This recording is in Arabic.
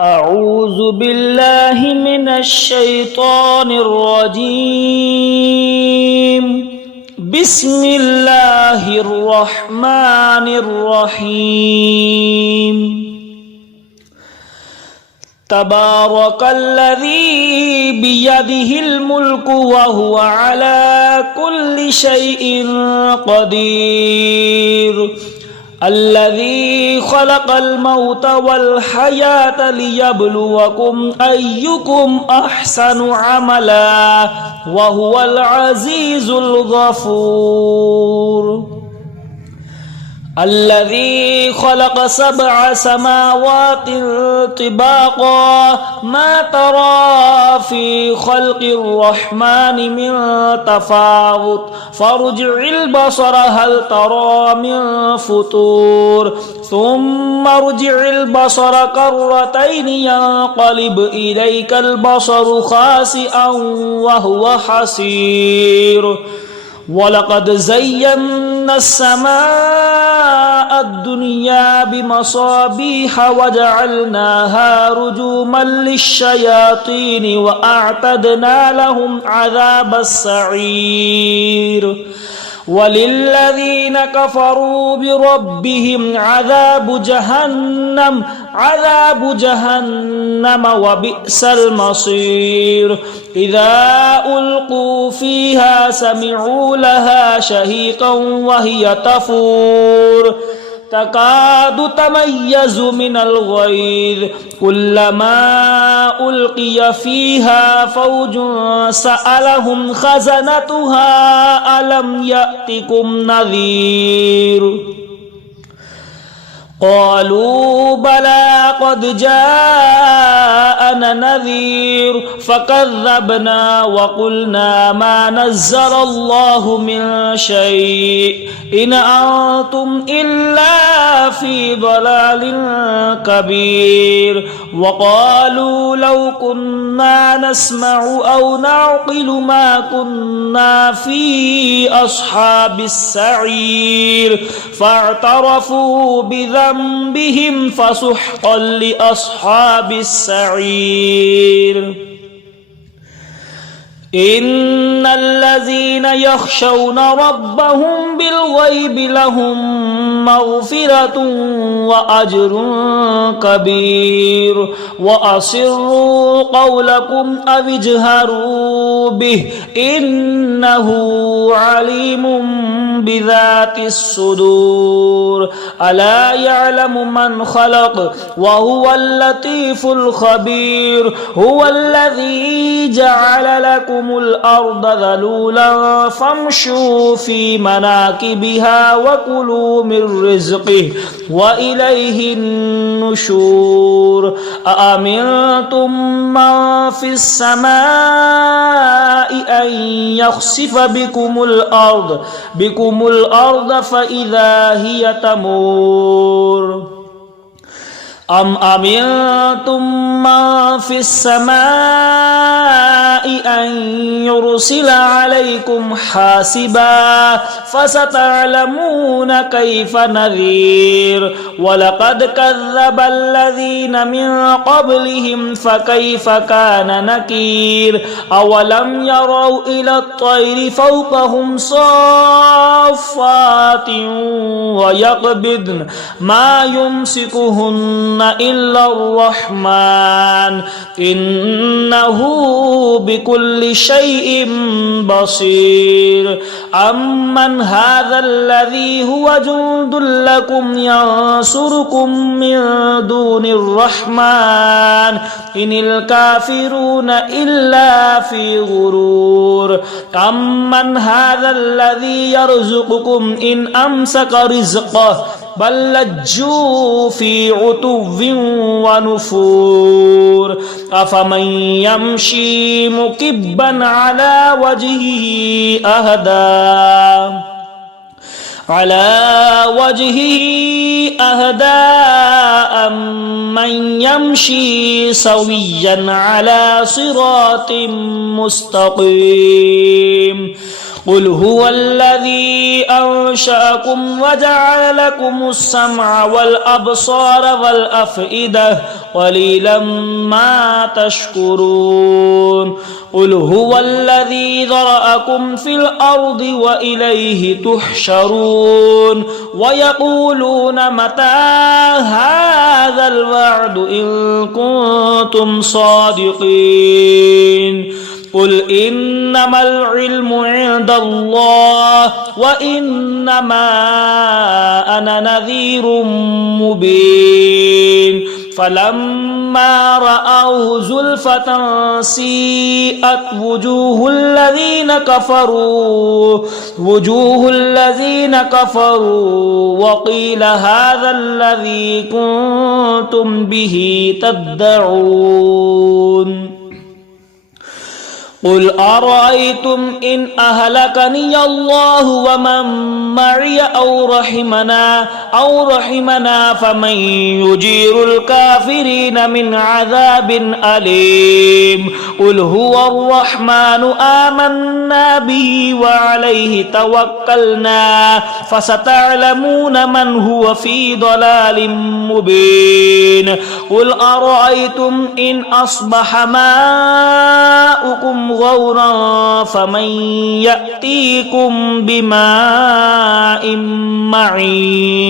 أعوذ بالله من الشيطان الرجيم. بسم الله الرحمن الرحيم. تبارك الذي بيده الملك وهو على كل شيء قدير. الذي خلق الموت والحياة ليبلوكم أيكم أحسن عملا وهو العزيز الغفور. الذي خلق 7 سماوات طباقا ما ترى في خلق الرحمن من تفاوت فارجع البصر هل ترى من فطور ثم ارجع البصر كرتين ينقلب إليك البصر خاسئا وهو حسير. ولقد زينا السماء الدنيا بمصابيح وجعلناها رجوما للشياطين وأعتدنا لهم عذاب السعير. وللذين كفروا بربهم عذاب جهنم وبئس المصير. إذا ألقوا فيها سمعوا لها شهيقا وهي تفور تكاد تميز من الغيظ كلما ألقي فيها فوج سألهم خزنتها ألم يأتكم نذير قالوا بلى قد جاءنا نذير فكذبنا وقلنا ما نزل الله من شيء إن أنتم إلا في ضلال كبير. وقالوا لو كنا نسمع أو نعقل ما كنا في أصحاب السعير فاعترفوا بذنبهم فسحقا لأصحاب السعير. إن الذين يخشون ربهم بالغيب لهم مغفرة وأجر كبير. وأسروا قولكم أو اجهروا به إنه عليم بذات الصدور. ألا يعلم من خلق وهو اللطيف الخبير. هو الذي جعل لكم الأرض ذلولا فامشوا في مناكبها وكلوا من رزقه وإليه النشور. أأمنتم من في السماء أن يخسف بكم الأرض فإذا هي تمور أم أمنتم من في السماء أن يرسل عليكم حاسبا فستعلمون كيف نذير. ولقد كذب الذين من قبلهم فكيف كان نكير. أولم يروا إلى الطير فوقهم صافات ويقبضن ما يمسكهن إلا الرحمن إنه بكل شيء بصير. أمن هذا الذي هو جند لكم ينصركم من دون الرحمن إن الكافرون إلا في غرور. أمن هذا الذي يرزقكم إن أمسك رزقه بل لجوا في عتو ونفور. أفمن يمشي مكبا على وجهه أهدى أمن يمشي سويا على صراط مستقيم. قل هو الذي أنشأكم وجعل لكم السمع والأبصار والأفئدة قليلا ما تشكرون قل هو الذي ذرأكم في الأرض وإليه تحشرون ويقولون متى هذا الوعد إن كنتم صادقين قل إنما العلم عند الله وإنما أنا نذير مبين فلما رأوه زلفة سيئت وجوه الذين كفروا وقيل هذا الذي كنتم به تدعون قل أرأيتم إن أهلكني الله ومن معي أو رحمنا فمن يجير الكافرين من عذاب أليم قل هو الرحمن آمنا به وعليه توكلنا فستعلمون من هو في ضلال مبين قل أرأيتم إن أصبح ماؤكم غورا فمن يأتيكم بماء معين